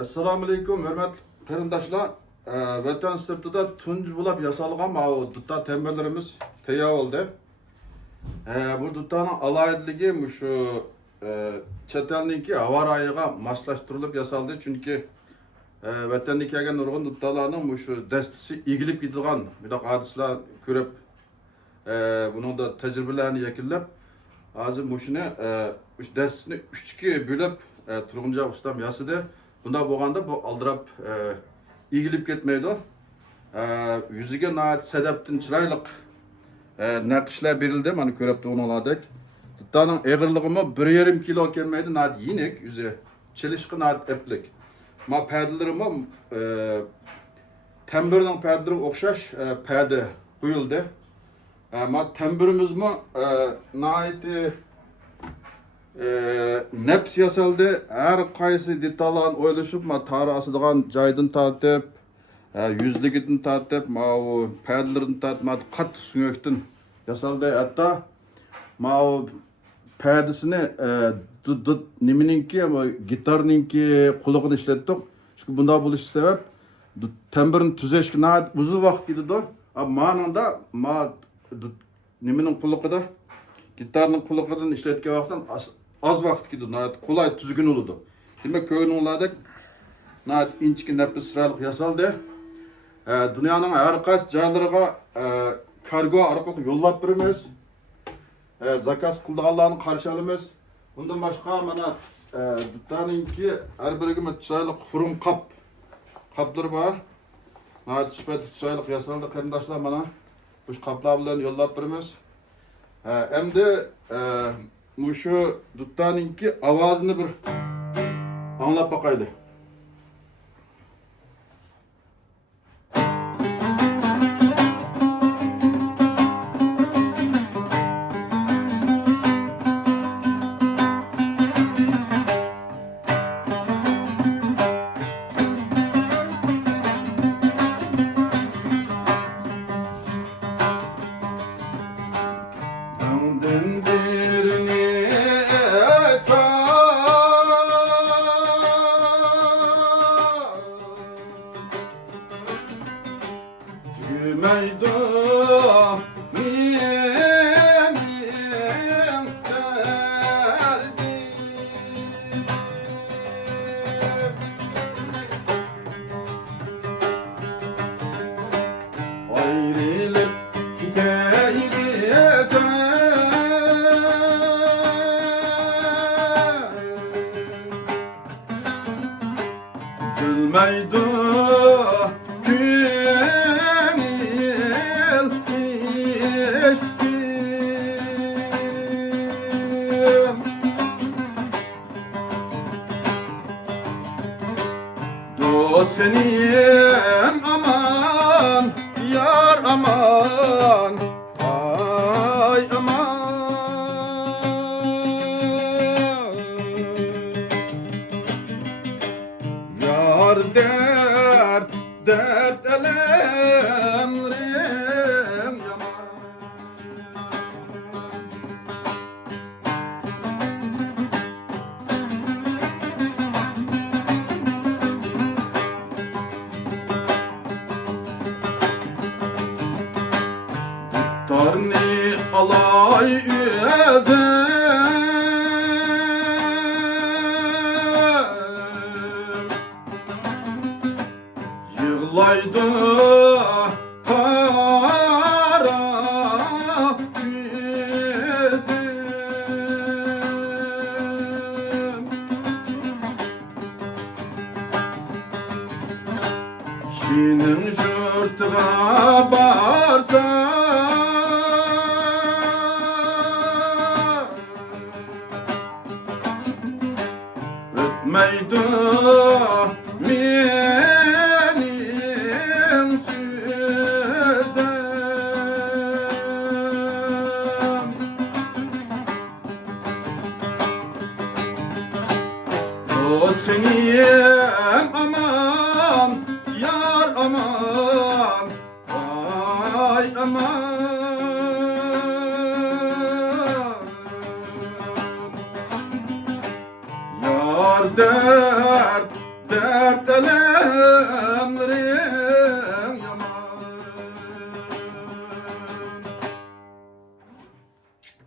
Assalomu alaykum, hurmatli qarindoshlar. Vatan sirtida tunji bo'lib yasalgan bu dutta temirlarimiz tayyor oldu. Bu duttaning alayidligi shu chet elniki havo rayiga moslashtirilib yasaldi, chunki vatandan kelgan nurg'un duttalarning shu dastasi egilib ketadigan bunaqa hodisalar ko'rib, buning da tajribalarni yakunlab, hozir shuni dastasini 3 ga bo'lib Turg'unjon ustam yasadi. Bunda bo'lganda bu aldirab egilib ketmaydi. Yüzüge nait sedeptin chiroyli naqshlar berildi, mana ko'rib turganingizdek. Duttaning eg'irligimi 1,5 kilo kelmaydi, nait yinik, yüzü chilishqi nait eplik. Ma padalarimi tambirning padalari o'xshash pada qo'yildi. Ma tambirimizmi nait nefs yasaldı, her qaysi detallarni o'ylashib, tari asadigan joydan tortib, yüzligidan tortib, o padalardan tortib, qattiq sunyakdan yasaldı. Hatta o padasini nimaninki, gitarninki qulig'ini ishlatdik. Chunki bunday bo'lishi sabab tambirni tuzashga uzun vaqt ketadi. Ma'noda nimaning qulig'ida, gitarning qulig'idan ishlatgan vaqtdan az vaqt gidiyor, kolay tüzgün oldu. Demek köynünglardek inçki nefis sıralık yasaldı. Dünyanın her qaysi joylariga kargo orqali yo'llab beramiz. Zakaz qilganlarni qarshi olamiz. Bundan boshqa mana duttaninki har biriga chiroyli xurum qaplari bor. Sifati chiroyli yasaldi qarindoshlar, mana bu qaplar bilan yo'llab beramiz. Endi şu duttaninki ovozini bir anlab boqaylik. Üzülmeydi gönül içtim. Dost benim aman, yar aman, ay aman. Yar dert elemrim yaman. Tarni alay üyezim, yığlaydı kara yüzüm. Şinin jurtuna barsa ötmeydi benim sözüm. Dost benim aman, yar aman, ay aman. Yar dert ömrüm